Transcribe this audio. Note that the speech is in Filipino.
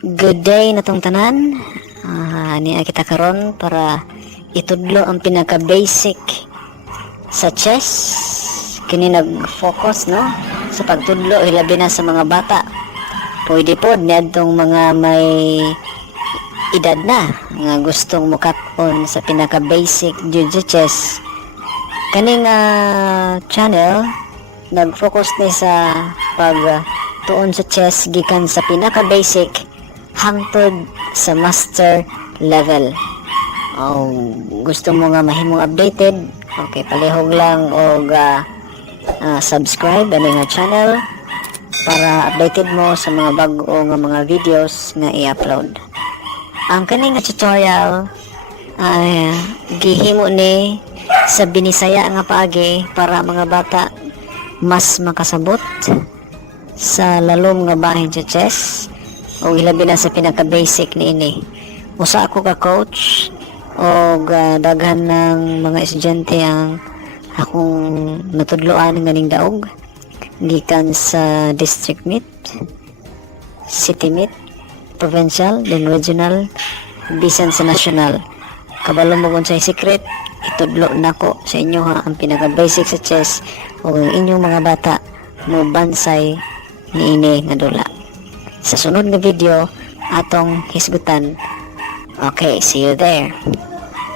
Good day na tong tanan. Niya kita karon para itudlo ang pinaka-basic sa chess. Kini nag-focus no sa pagtudlo ilabi na sa mga bata. Pwede pod niadtong mga may edad na nga gustong mukat-on sa pinaka-basic jud chess. Kaning channel nag-focus ni sa tuon sa chess gikan sa pinaka-basic hangtod sa master level. Gusto mo nga mahimong updated, okay, palihog lang og subscribe ani nga channel para updated mo sa mga bag-o nga mga videos nga i-upload. Ang kaning nga tutorial ay gihimo ni sa binisaya nga paagi para mga bata mas makasabot sa lalom nga bahin sa chess o ilabi na sa pinaka-basic ni ini. Usa ako ka coach o daghan ng mga estudyante ang akong natudloan nganing daog gikan sa district meet, city meet, provincial, then regional, bisan sa national. Kabalo mo kung sa'y secret, itudlo na ko sa inyo ha ang pinaka-basic sa chess o ang inyong mga bata mo bansay ni ini nga dula. Sa sunod na video atong hisgutan. Okay, see you there.